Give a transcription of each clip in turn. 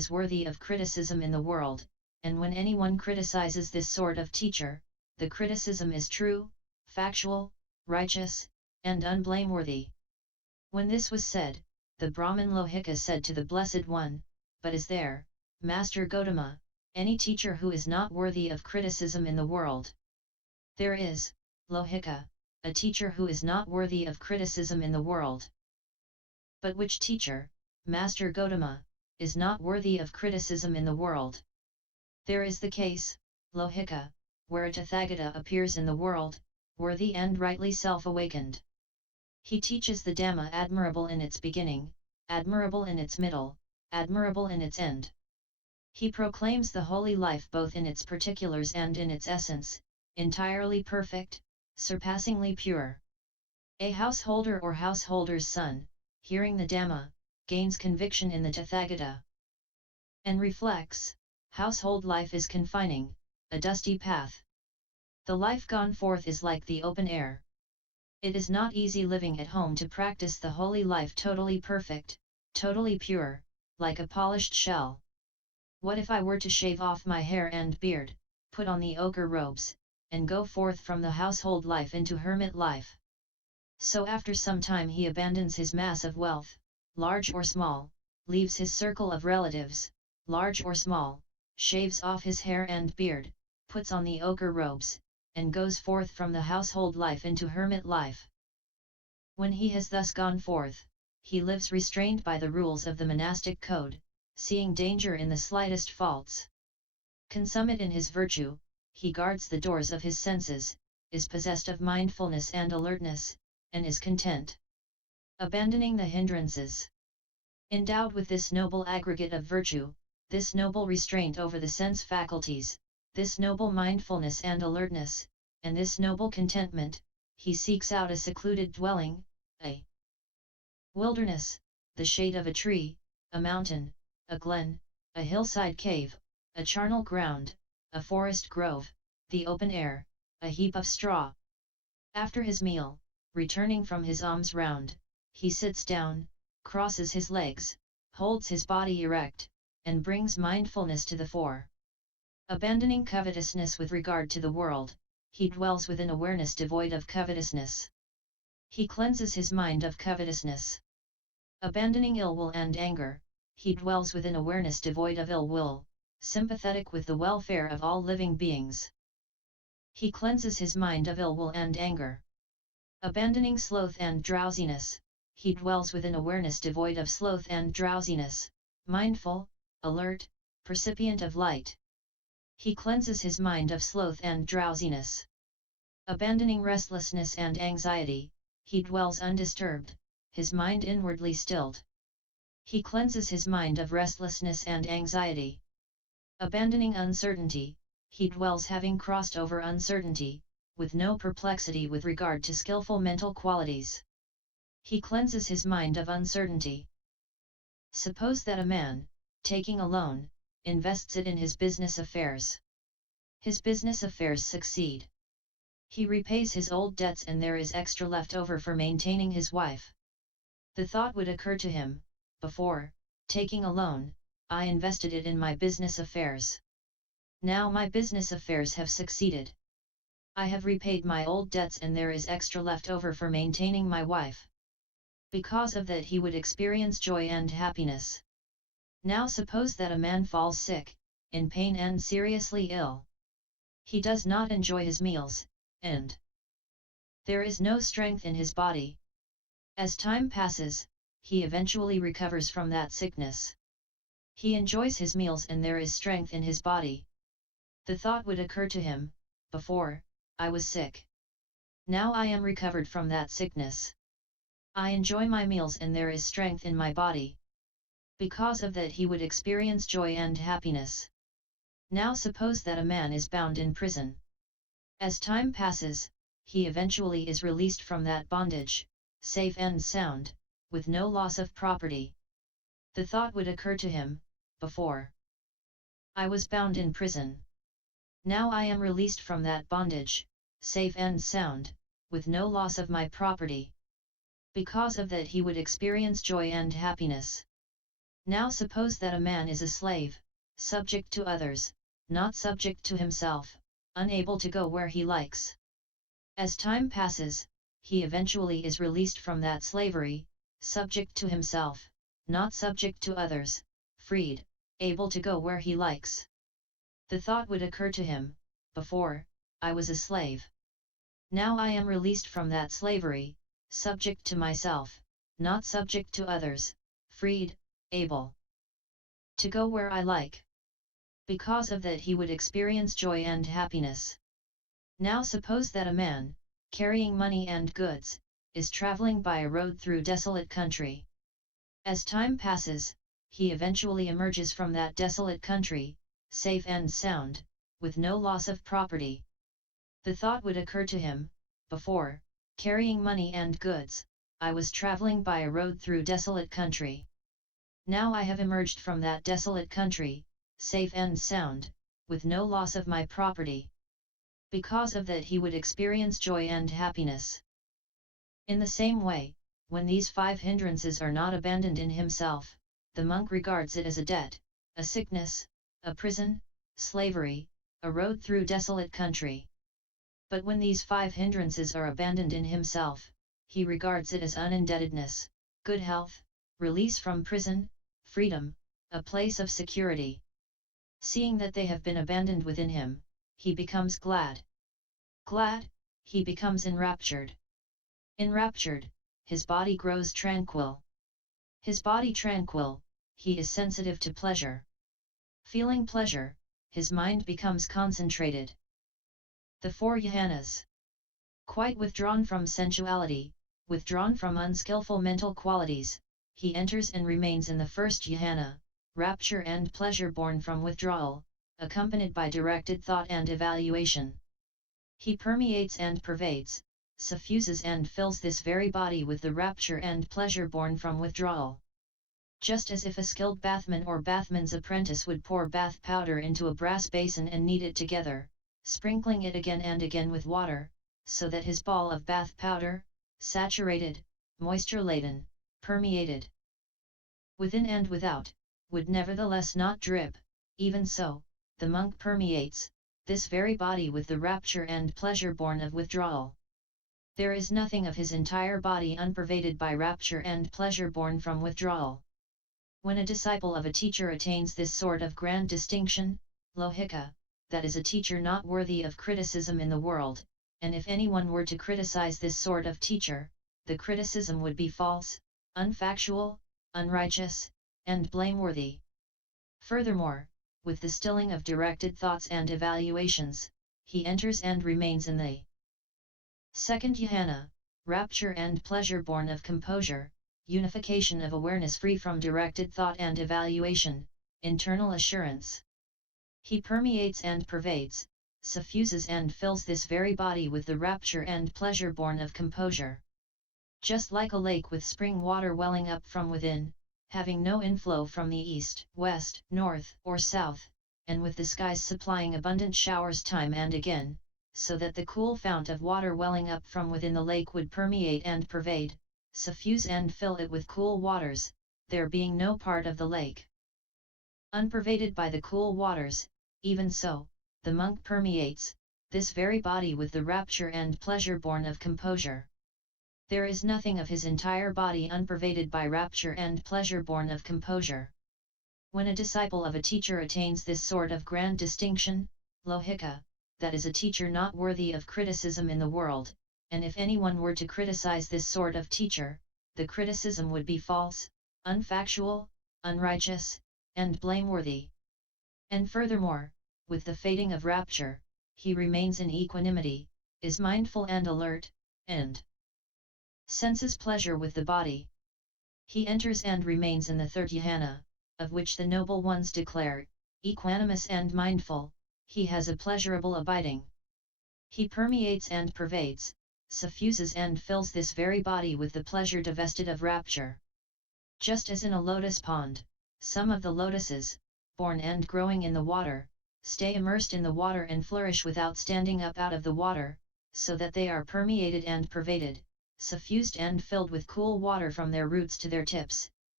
is worthy of criticism in the world, and when anyone criticizes this sort of teacher, the criticism is true, factual, righteous, and unblameworthy. When this was said, the Brahmin Lohicca said to the Blessed One, "But is there, Master Gautama, any teacher who is not worthy of criticism in the world?" "There is, Lohicca, a teacher who is not worthy of criticism in the world." "But which teacher, Master Gautama, is not worthy of criticism in the world?" "There is the case, Lohicca, where a Tathagata appears in the world, worthy and rightly self-awakened. He teaches the Dhamma admirable in its beginning, admirable in its middle, admirable in its end. He proclaims the holy life both in its particulars and in its essence, entirely perfect, surpassingly pure. A householder or householder's son, hearing the Dhamma, gains conviction in the Tathagata, and reflects, household life is confining, a dusty path. The life gone forth is like the open air. It is not easy living at home to practice the holy life totally perfect, totally pure, like a polished shell. What if I were to shave off my hair and beard, put on the ochre robes, and go forth from the household life into hermit life?" So after some time he abandons his mass of wealth, large or small, leaves his circle of relatives, large or small, shaves off his hair and beard, puts on the ochre robes, and goes forth from the household life into hermit life. When he has thus gone forth, he lives restrained by the rules of the monastic code, seeing danger in the slightest faults. Consummate in his virtue, he guards the doors of his senses, is possessed of mindfulness and alertness, and is content. Abandoning the hindrances. Endowed with this noble aggregate of virtue, this noble restraint over the sense faculties, this noble mindfulness and alertness, and this noble contentment, he seeks out a secluded dwelling, a wilderness, the shade of a tree, a mountain, a glen, a hillside cave, a charnel ground, a forest grove, the open air, a heap of straw. After his meal, returning from his alms round, he sits down, crosses his legs, holds his body erect, and brings mindfulness to the fore. Abandoning covetousness with regard to the world, he dwells within awareness devoid of covetousness. He cleanses his mind of covetousness. Abandoning ill will and anger, he dwells within awareness devoid of ill will, sympathetic with the welfare of all living beings. He cleanses his mind of ill will and anger. Abandoning sloth and drowsiness, he dwells within awareness devoid of sloth and drowsiness, mindful, alert, percipient of light. He cleanses his mind of sloth and drowsiness. Abandoning restlessness and anxiety, he dwells undisturbed, his mind inwardly stilled. He cleanses his mind of restlessness and anxiety. Abandoning uncertainty, he dwells having crossed over uncertainty, with no perplexity with regard to skillful mental qualities. He cleanses his mind of uncertainty. Suppose that a man, taking a loan, invests it in his business affairs. His business affairs succeed. He repays his old debts and there is extra left over for maintaining his wife. The thought would occur to him, before taking a loan, I invested it in my business affairs. Now my business affairs have succeeded. I have repaid my old debts and there is extra left over for maintaining my wife. Because of that he would experience joy and happiness. Now suppose that a man falls sick, in pain and seriously ill. He does not enjoy his meals, and there is no strength in his body. As time passes, he eventually recovers from that sickness. He enjoys his meals and there is strength in his body. The thought would occur to him, before, I was sick. Now I am recovered from that sickness. I enjoy my meals and there is strength in my body. Because of that he would experience joy and happiness. Now suppose that a man is bound in prison. As time passes, he eventually is released from that bondage, safe and sound, with no loss of property. The thought would occur to him, before, I was bound in prison. Now I am released from that bondage, safe and sound, with no loss of my property. Because of that he would experience joy and happiness. Now suppose that a man is a slave, subject to others, not subject to himself, unable to go where he likes. As time passes, he eventually is released from that slavery, subject to himself, not subject to others, freed, able to go where he likes. The thought would occur to him, before, I was a slave. Now I am released from that slavery, subject to myself, not subject to others, freed, able to go where I like. Because of that he would experience joy and happiness. Now suppose that a man, carrying money and goods, is traveling by a road through desolate country. As time passes, he eventually emerges from that desolate country, safe and sound, with no loss of property. The thought would occur to him, before, carrying money and goods, I was traveling by a road through desolate country. Now I have emerged from that desolate country, safe and sound, with no loss of my property. Because of that he would experience joy and happiness. In the same way, when these 5 hindrances are not abandoned in himself, the monk regards it as a debt, a sickness, a prison, slavery, a road through desolate country. But when these 5 hindrances are abandoned in himself, he regards it as unindebtedness, good health, release from prison, freedom, a place of security. Seeing that they have been abandoned within him, he becomes glad. Glad, he becomes enraptured. Enraptured, his body grows tranquil. His body tranquil, he is sensitive to pleasure. Feeling pleasure, his mind becomes concentrated. The 4 jhanas. Quite withdrawn from sensuality, withdrawn from unskillful mental qualities, he enters and remains in the first jhana, rapture and pleasure born from withdrawal, accompanied by directed thought and evaluation. He permeates and pervades, suffuses and fills this very body with the rapture and pleasure born from withdrawal. Just as if a skilled bathman or bathman's apprentice would pour bath powder into a brass basin and knead it together, sprinkling it again and again with water, so that his ball of bath powder, saturated, moisture-laden, permeated within and without, would nevertheless not drip. Even so, the monk permeates this very body with the rapture and pleasure born of withdrawal. There is nothing of his entire body unpervaded by rapture and pleasure born from withdrawal. When a disciple of a teacher attains this sort of grand distinction, Lohicca, that is a teacher not worthy of criticism in the world, and if anyone were to criticize this sort of teacher, the criticism would be false, unfactual, unrighteous, and blameworthy. Furthermore, with the stilling of directed thoughts and evaluations, he enters and remains in the second jhana, rapture and pleasure born of composure, unification of awareness free from directed thought and evaluation, internal assurance. He permeates and pervades, suffuses and fills this very body with the rapture and pleasure born of composure. Just like a lake with spring water welling up from within, having no inflow from the east, west, north, or south, and with the skies supplying abundant showers time and again, so that the cool fount of water welling up from within the lake would permeate and pervade, suffuse and fill it with cool waters, there being no part of the lake unpervaded by the cool waters. Even so, the monk permeates this very body with the rapture and pleasure born of composure. There is nothing of his entire body unpervaded by rapture and pleasure born of composure. When a disciple of a teacher attains this sort of grand distinction, Lohicca, that is a teacher not worthy of criticism in the world, and if anyone were to criticize this sort of teacher, the criticism would be false, unfactual, unrighteous, and blameworthy. And furthermore, with the fading of rapture, he remains in equanimity, is mindful and alert, and senses pleasure with the body. He enters and remains in the third jhana, of which the noble ones declare, equanimous and mindful, he has a pleasurable abiding. He permeates and pervades, suffuses and fills this very body with the pleasure divested of rapture. Just as in a lotus pond, some of the lotuses, born and growing in the water, stay immersed in the water and flourish without standing up out of the water, so that they are permeated and pervaded, suffused and filled with cool water from their roots to their tips,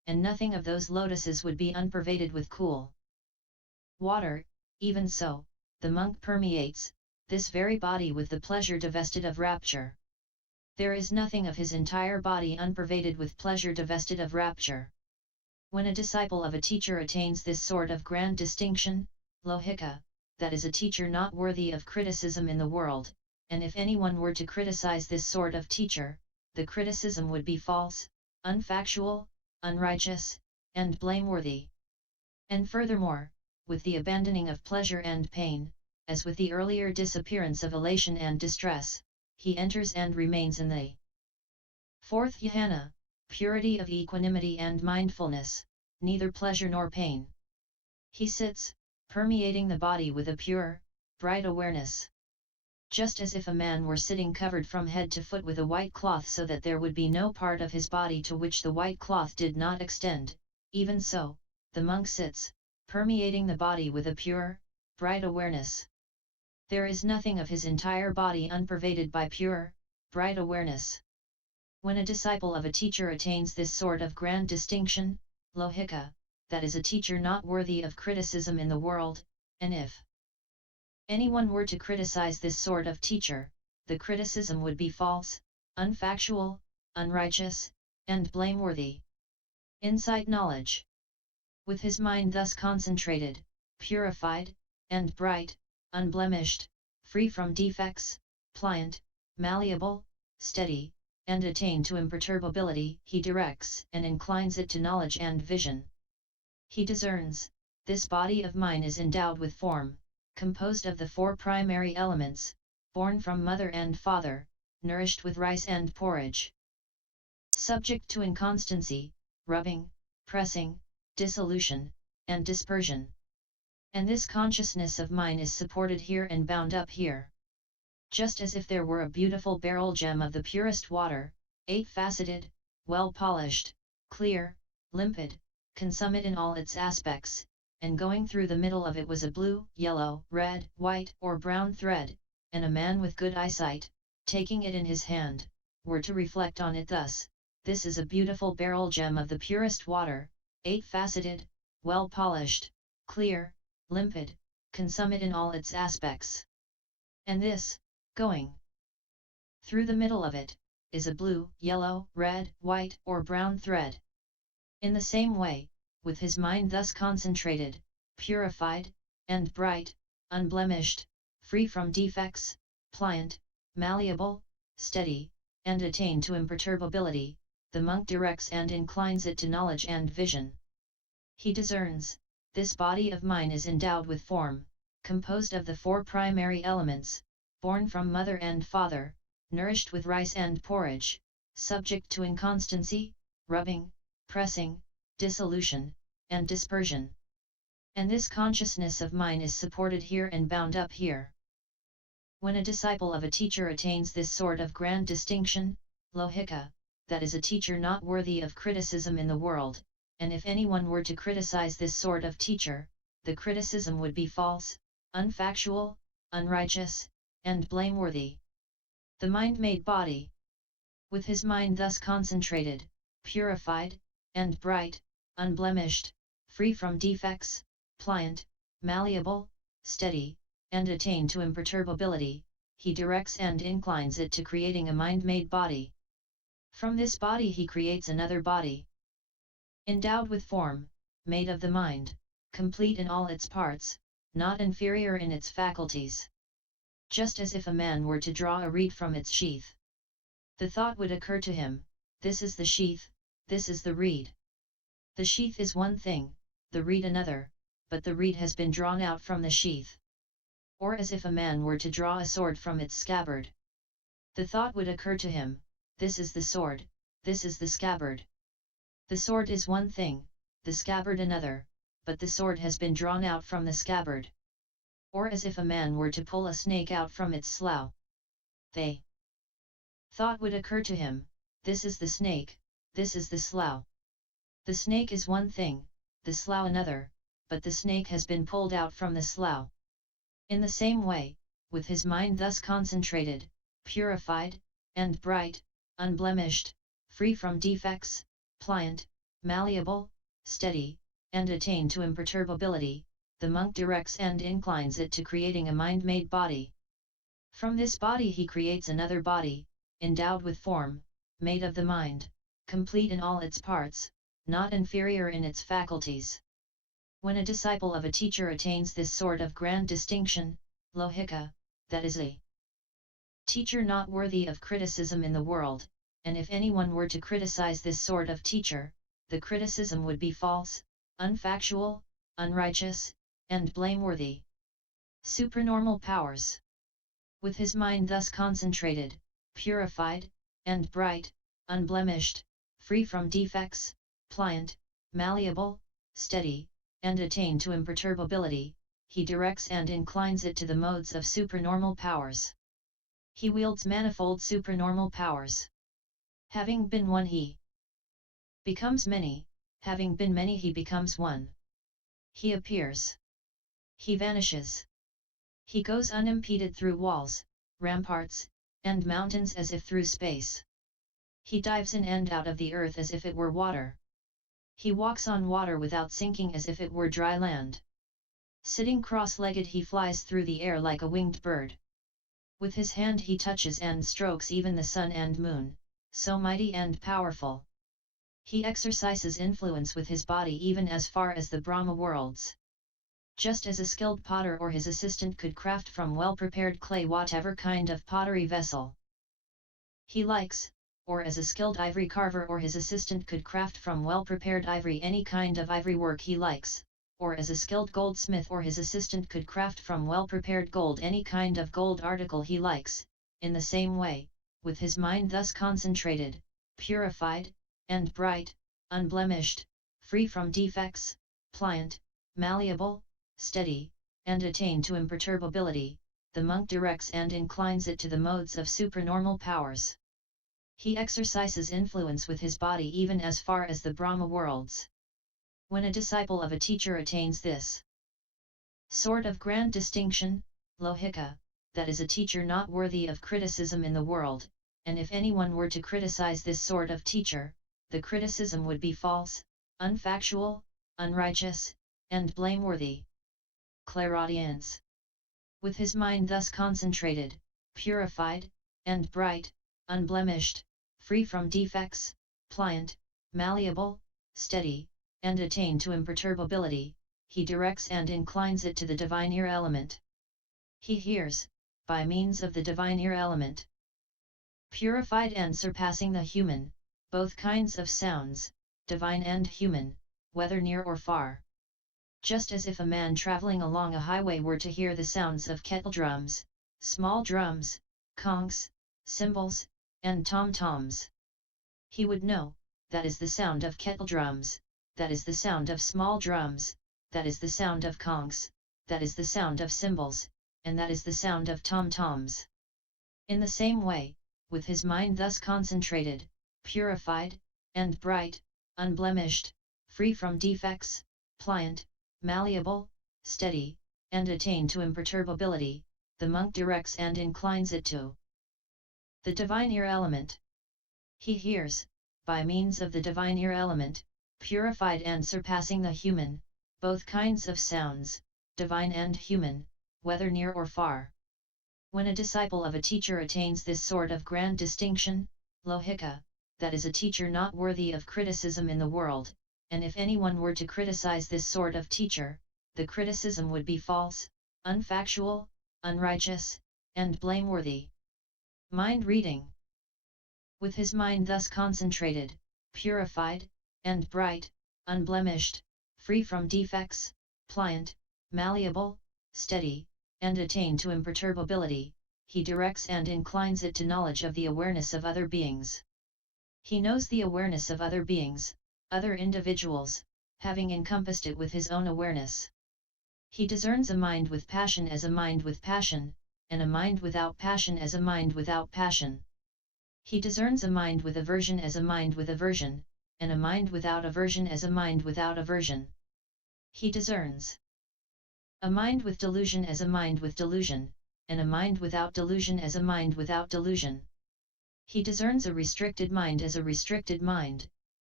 and nothing of those lotuses would be unpervaded with cool water. Even so, the monk permeates this very body with the pleasure divested of rapture. There is nothing of his entire body unpervaded with pleasure divested of rapture. When a disciple of a teacher attains this sort of grand distinction, Lohicca, that is a teacher not worthy of criticism in the world, and if anyone were to criticize this sort of teacher, the criticism would be false, unfactual, unrighteous, and blameworthy. And furthermore, with the abandoning of pleasure and pain, as with the earlier disappearance of elation and distress, he enters and remains in the fourth jhana, purity of equanimity and mindfulness, neither pleasure nor pain. He sits, permeating the body with a pure, bright awareness. Just as if a man were sitting covered from head to foot with a white cloth so that there would be no part of his body to which the white cloth did not extend, even so, the monk sits, permeating the body with a pure, bright awareness. There is nothing of his entire body unpervaded by pure, bright awareness. When a disciple of a teacher attains this sort of grand distinction, Lohicca, that is a teacher not worthy of criticism in the world, and if anyone were to criticize this sort of teacher, the criticism would be false, unfactual, unrighteous, and blameworthy. Insight knowledge. With his mind thus concentrated, purified, and bright, unblemished, free from defects, pliant, malleable, steady, and attained to imperturbability, he directs and inclines it to knowledge and vision. He discerns, this body of mine is endowed with form, composed of the four primary elements, born from mother and father, nourished with rice and porridge. Subject to inconstancy, rubbing, pressing, dissolution, and dispersion. And this consciousness of mine is supported here and bound up here. Just as if there were a beautiful beryl gem of the purest water, 8-faceted, well-polished, clear, limpid, consummate in all its aspects, and going through the middle of it was a blue, yellow, red, white, or brown thread, and a man with good eyesight, taking it in his hand, were to reflect on it thus: this is a beautiful beryl gem of the purest water, 8-faceted, well-polished, clear, limpid, consummate in all its aspects. And this, going through the middle of it, is a blue, yellow, red, white, or brown thread. In the same way, with his mind thus concentrated, purified, and bright, unblemished, free from defects, pliant, malleable, steady, and attained to imperturbability, the monk directs and inclines it to knowledge and vision. He discerns, this body of mine is endowed with form, composed of the four primary elements, born from mother and father, nourished with rice and porridge, subject to inconstancy, rubbing, pressing, dissolution, and dispersion. And this consciousness of mine is supported here and bound up here. When a disciple of a teacher attains this sort of grand distinction, Lohicca, that is a teacher not worthy of criticism in the world, and if anyone were to criticize this sort of teacher, the criticism would be false, unfactual, unrighteous, and blameworthy. The mind-made body. With his mind thus concentrated, purified, and bright, unblemished, free from defects, pliant, malleable, steady, and attained to imperturbability, he directs and inclines it to creating a mind-made body. From this body he creates another body, endowed with form, made of the mind, complete in all its parts, not inferior in its faculties. Just as if a man were to draw a reed from its sheath. The thought would occur to him, this is the sheath, this is the reed. The sheath is one thing, the reed another, but the reed has been drawn out from the sheath. Or as if a man were to draw a sword from its scabbard. The thought would occur to him, this is the sword, this is the scabbard. The sword is one thing, the scabbard another, but the sword has been drawn out from the scabbard. Or as if a man were to pull a snake out from its slough. The thought would occur to him, this is the snake, this is the slough. The snake is one thing, the slough another, but the snake has been pulled out from the slough. In the same way, with his mind thus concentrated, purified, and bright, unblemished, free from defects, pliant, malleable, steady, and attained to imperturbability, the monk directs and inclines it to creating a mind-made body. From this body he creates another body, endowed with form, made of the mind, complete in all its parts, not inferior in its faculties. When a disciple of a teacher attains this sort of grand distinction, Lohicca, that is a teacher not worthy of criticism in the world, and if anyone were to criticize this sort of teacher, the criticism would be false, unfactual, unrighteous, and blameworthy. Supernormal powers. With his mind thus concentrated, purified, and bright, unblemished, free from defects, pliant, malleable, steady, and attained to imperturbability, he directs and inclines it to the modes of supernormal powers. He wields manifold supernormal powers. Having been one he becomes many, having been many he becomes one. He appears. He vanishes. He goes unimpeded through walls, ramparts, and mountains as if through space. He dives in and out of the earth as if it were water. He walks on water without sinking as if it were dry land. Sitting cross-legged he flies through the air like a winged bird. With his hand he touches and strokes even the sun and moon, so mighty and powerful. He exercises influence with his body even as far as the Brahma worlds. Just as a skilled potter or his assistant could craft from well-prepared clay whatever kind of pottery vessel he likes, or as a skilled ivory carver or his assistant could craft from well-prepared ivory any kind of ivory work he likes, or as a skilled goldsmith or his assistant could craft from well-prepared gold any kind of gold article he likes, in the same way, with his mind thus concentrated, purified, and bright, unblemished, free from defects, pliant, malleable, steady, and attained to imperturbability, the monk directs and inclines it to the modes of supernormal powers. He exercises influence with his body even as far as the Brahma worlds. When a disciple of a teacher attains this sort of grand distinction, Lohicca, that is a teacher not worthy of criticism in the world, and if anyone were to criticize this sort of teacher, the criticism would be false, unfactual, unrighteous, and blameworthy. Clairaudience. With his mind thus concentrated, purified, and bright, unblemished, free from defects, pliant, malleable, steady, and attained to imperturbability, he directs and inclines it to the divine ear element. He hears, by means of the divine ear element, purified and surpassing the human, both kinds of sounds, divine and human, whether near or far. Just as if a man traveling along a highway were to hear the sounds of kettle drums, small drums, conchs, cymbals, and tom-toms. He would know, that is the sound of kettle drums, that is the sound of small drums, that is the sound of conchs, that is the sound of cymbals, and that is the sound of tom-toms. In the same way, with his mind thus concentrated, purified, and bright, unblemished, free from defects, pliant, malleable, steady, and attained to imperturbability, the monk directs and inclines it to the divine ear element. He hears, by means of the divine ear element, purified and surpassing the human, both kinds of sounds, divine and human, whether near or far. When a disciple of a teacher attains this sort of grand distinction, Lohicca, that is a teacher not worthy of criticism in the world, and if anyone were to criticize this sort of teacher, the criticism would be false, unfactual, unrighteous, and blameworthy. Mind reading. With his mind thus concentrated, purified, and bright, unblemished, free from defects, pliant, malleable, steady, and attained to imperturbability, he directs and inclines it to knowledge of the awareness of other beings. He knows the awareness of other beings, other individuals, having encompassed it with his own awareness. He discerns a mind with passion as a mind with passion, and a mind without passion as a mind without passion. He discerns a mind with aversion as a mind with aversion, and a mind without aversion as a mind without aversion. He discerns a mind with delusion as a mind with delusion, and a mind without delusion as a mind without delusion. He discerns a restricted mind as a restricted mind,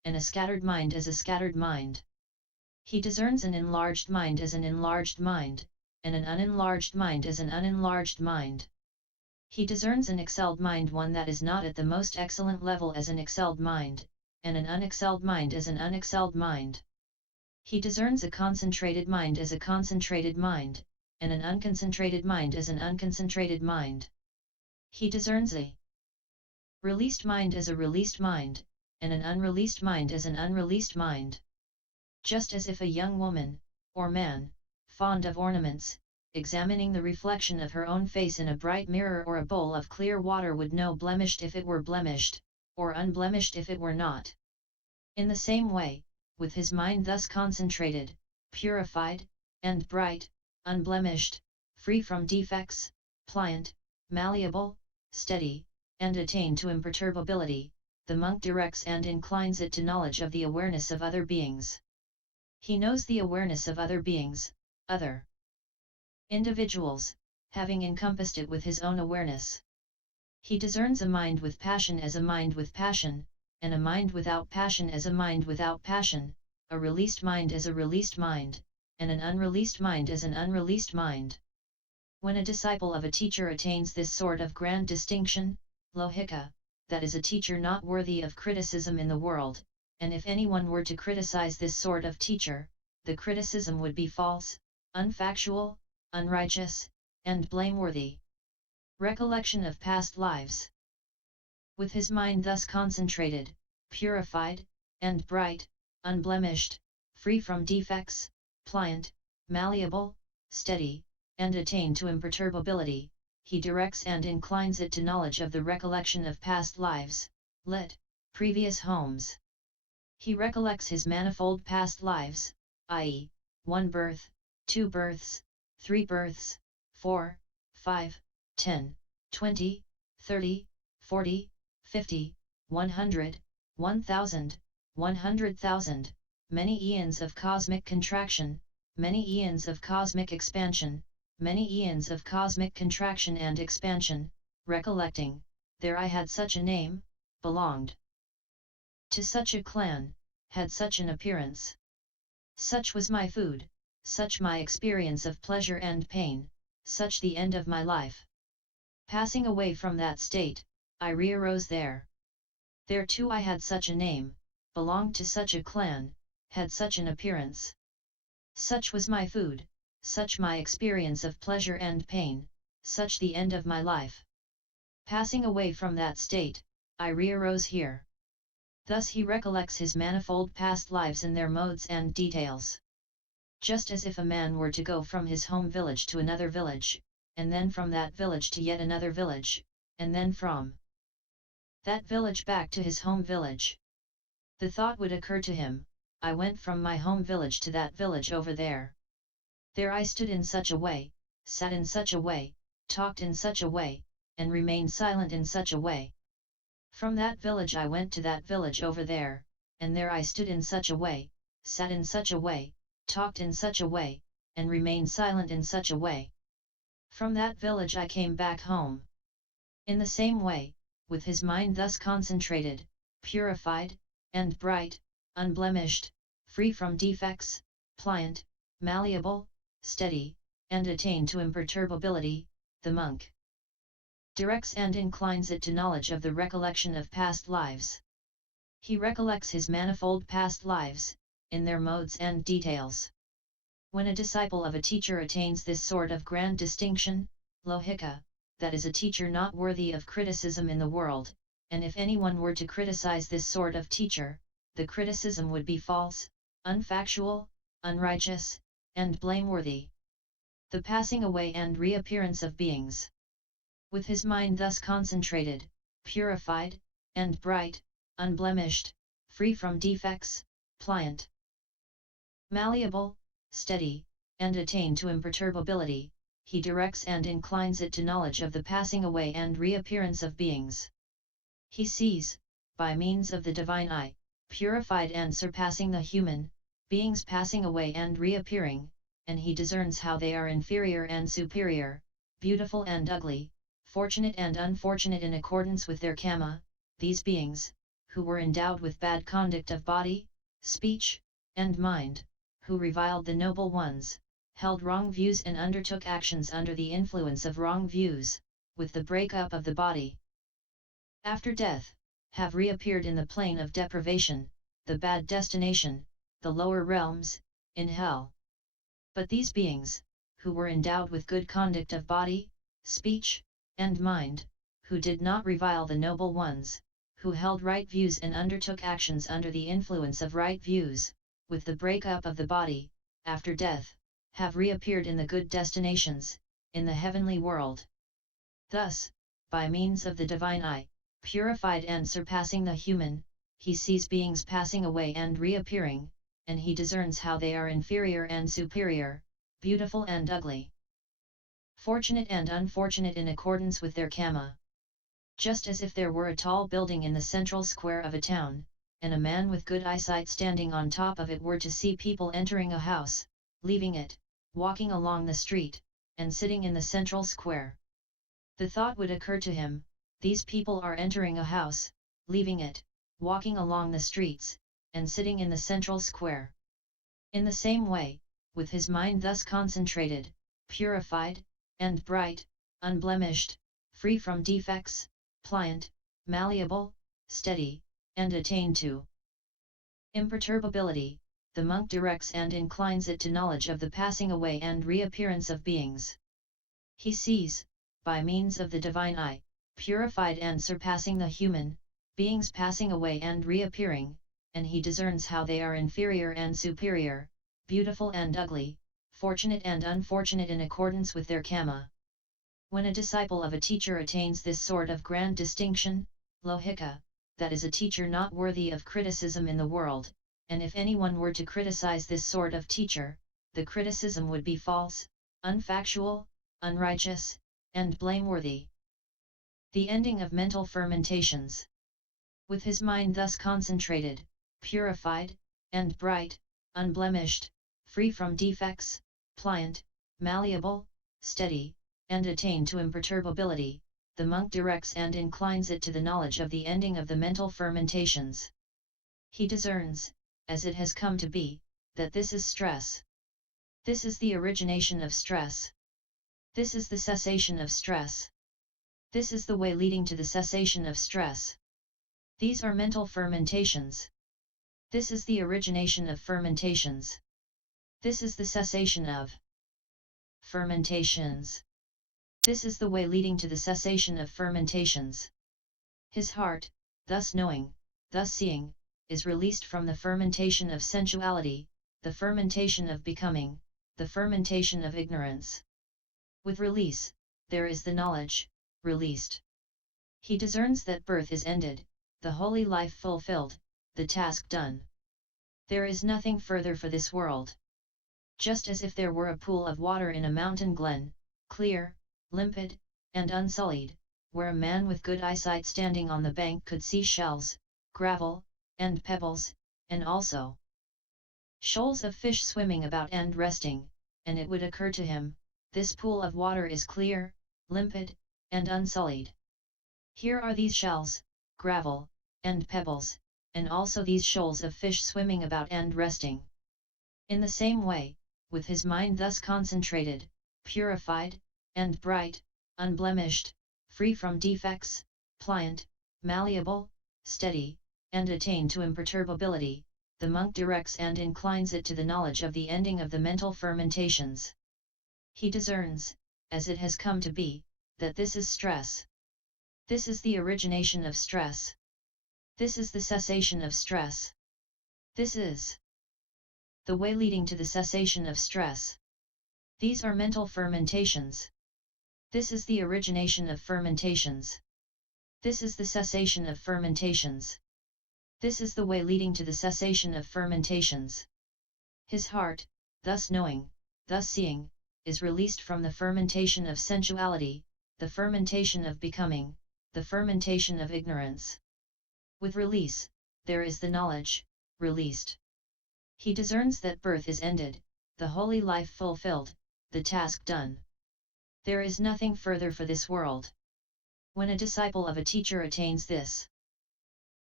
and a scattered mind as a scattered mind. He discerns an enlarged mind as an enlarged mind, and an unenlarged mind as an unenlarged mind. He discerns an excelled mind, one that is not at the most excellent level, as an excelled mind, and an unexcelled mind as an unexcelled mind. He discerns a concentrated mind as a concentrated mind, and an unconcentrated mind as an unconcentrated mind. He discerns a released mind as a released mind, and an unreleased mind as an unreleased mind. Just as if a young woman, or man, fond of ornaments, examining the reflection of her own face in a bright mirror or a bowl of clear water, would know blemished if it were blemished, or unblemished if it were not. In the same way, with his mind thus concentrated, purified, and bright, unblemished, free from defects, pliant, malleable, steady, and attained to imperturbability, the monk directs and inclines it to knowledge of the awareness of other beings. He knows the awareness of other beings, other individuals, having encompassed it with his own awareness. He discerns a mind with passion as a mind with passion, and a mind without passion as a mind without passion, a released mind as a released mind, and an unreleased mind as an unreleased mind. When a disciple of a teacher attains this sort of grand distinction, Lohicca, that is a teacher not worthy of criticism in the world, and if anyone were to criticize this sort of teacher, the criticism would be false, unfactual, unrighteous, and blameworthy. Recollection of past lives. With his mind thus concentrated, purified, and bright, unblemished, free from defects, pliant, malleable, steady, and attained to imperturbability, he directs and inclines it to knowledge of the recollection of past lives, lit. Previous homes. He recollects his manifold past lives, i.e., 1 birth, 2 births, 3 births, 4, 5, 10, 20, 30, 40, 50, 100, 1000, 100,000, many eons of cosmic contraction, many eons of cosmic expansion, many eons of cosmic contraction and expansion, recollecting, there I had such a name, belonged to such a clan, had such an appearance. Such was my food, such my experience of pleasure and pain, such the end of my life. Passing away from that state, I re-arose there. There too I had such a name, belonged to such a clan, had such an appearance. Such was my food, such my experience of pleasure and pain, such the end of my life. Passing away from that state, I re-arose here. Thus he recollects his manifold past lives in their modes and details. Just as if a man were to go from his home village to another village, and then from that village to yet another village, and then from that village back to his home village. The thought would occur to him, I went from my home village to that village over there. There I stood in such a way, sat in such a way, talked in such a way, and remained silent in such a way. From that village I went to that village over there, and there I stood in such a way, sat in such a way, talked in such a way, and remained silent in such a way. From that village I came back home. In the same way, with his mind thus concentrated, purified, and bright, unblemished, free from defects, pliant, malleable, steady, and attained to imperturbability, the monk directs and inclines it to knowledge of the recollection of past lives. He recollects his manifold past lives, in their modes and details. When a disciple of a teacher attains this sort of grand distinction, Lohicca, that is a teacher not worthy of criticism in the world, and if anyone were to criticize this sort of teacher, the criticism would be false, unfactual, unrighteous, and blameworthy. The passing away and reappearance of beings. With his mind thus concentrated, purified, and bright, unblemished, free from defects, pliant, malleable, steady, and attained to imperturbability, he directs and inclines it to knowledge of the passing away and reappearance of beings. He sees, by means of the divine eye, purified and surpassing the human, beings passing away and reappearing, and he discerns how they are inferior and superior, beautiful and ugly, fortunate and unfortunate in accordance with their karma, these beings, who were endowed with bad conduct of body, speech, and mind, who reviled the noble ones, held wrong views and undertook actions under the influence of wrong views, with the break-up of the body. After death, have reappeared in the plane of deprivation, the bad destination, the lower realms, in hell. But these beings, who were endowed with good conduct of body, speech, and mind, who did not revile the noble ones, who held right views and undertook actions under the influence of right views, with the break-up of the body, after death, have reappeared in the good destinations, in the heavenly world. Thus, by means of the divine eye, purified and surpassing the human, he sees beings passing away and reappearing, and he discerns how they are inferior and superior, beautiful and ugly, fortunate and unfortunate in accordance with their karma. Just as if there were a tall building in the central square of a town, and a man with good eyesight standing on top of it were to see people entering a house, leaving it, walking along the street, and sitting in the central square. The thought would occur to him, these people are entering a house, leaving it, walking along the streets, and sitting in the central square. In the same way, with his mind thus concentrated, purified, and bright, unblemished, free from defects, pliant, malleable, steady, and attained to imperturbability, the monk directs and inclines it to knowledge of the passing away and reappearance of beings. He sees, by means of the divine eye, purified and surpassing the human, beings passing away and reappearing, and he discerns how they are inferior and superior, beautiful and ugly, fortunate and unfortunate in accordance with their karma. When a disciple of a teacher attains this sort of grand distinction, Lohicca, that is a teacher not worthy of criticism in the world, and if anyone were to criticize this sort of teacher, the criticism would be false, unfactual, unrighteous, and blameworthy. The ending of mental fermentations. With his mind thus concentrated, purified, and bright, unblemished, free from defects, pliant, malleable, steady, and attained to imperturbability, the monk directs and inclines it to the knowledge of the ending of the mental fermentations. He discerns, as it has come to be, that this is stress. This is the origination of stress. This is the cessation of stress. This is the way leading to the cessation of stress. These are mental fermentations. This is the origination of fermentations. This is the cessation of fermentations. This is the way leading to the cessation of fermentations. His heart, thus knowing, thus seeing, is released from the fermentation of sensuality, the fermentation of becoming, the fermentation of ignorance. With release, there is the knowledge, released. He discerns that birth is ended, the holy life fulfilled, the task done. There is nothing further for this world. Just as if there were a pool of water in a mountain glen, clear, limpid, and unsullied, where a man with good eyesight standing on the bank could see shells, gravel, and pebbles, and also shoals of fish swimming about and resting, and it would occur to him, this pool of water is clear, limpid, and unsullied. Here are these shells, gravel, and pebbles, and also these shoals of fish swimming about and resting. In the same way, with his mind thus concentrated, purified, and bright, unblemished, free from defects, pliant, malleable, steady, and attained to imperturbability, the monk directs and inclines it to the knowledge of the ending of the mental fermentations. He discerns, as it has come to be, that this is stress. This is the origination of stress. This is the cessation of stress. This is the way leading to the cessation of stress. These are mental fermentations. This is the origination of fermentations. This is the cessation of fermentations. This is the way leading to the cessation of fermentations. His heart, thus knowing, thus seeing, is released from the fermentation of sensuality, the fermentation of becoming, the fermentation of ignorance. With release, there is the knowledge, released. He discerns that birth is ended, the holy life fulfilled, the task done. There is nothing further for this world. When a disciple of a teacher attains this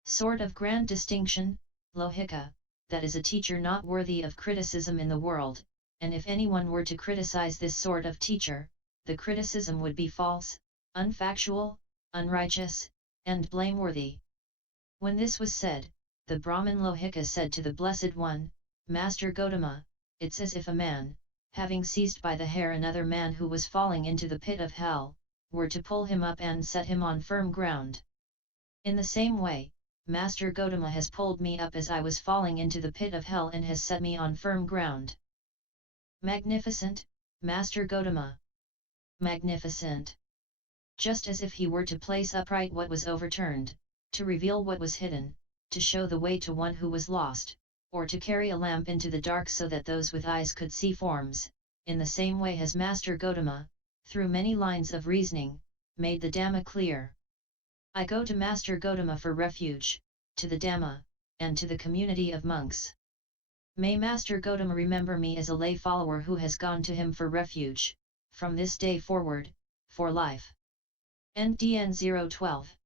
Sort of grand distinction, Lohicca, that is a teacher not worthy of criticism in the world, and if anyone were to criticize this sort of teacher, the criticism would be false, unfactual, unrighteous, and blameworthy. When this was said, the Brahmin Lohicca said to the Blessed One, Master Gotama, it's as if a man, having seized by the hair another man who was falling into the pit of hell, were to pull him up and set him on firm ground. In the same way, Master Gotama has pulled me up as I was falling into the pit of hell and has set me on firm ground. Magnificent, Master Gotama. Magnificent. Just as if he were to place upright what was overturned, to reveal what was hidden, to show the way to one who was lost, or to carry a lamp into the dark so that those with eyes could see forms, in the same way has Master Gotama, through many lines of reasoning, made the Dhamma clear. I go to Master Gotama for refuge, to the Dhamma, and to the community of monks. May Master Gotama remember me as a lay follower who has gone to him for refuge, from this day forward, for life. NDN 012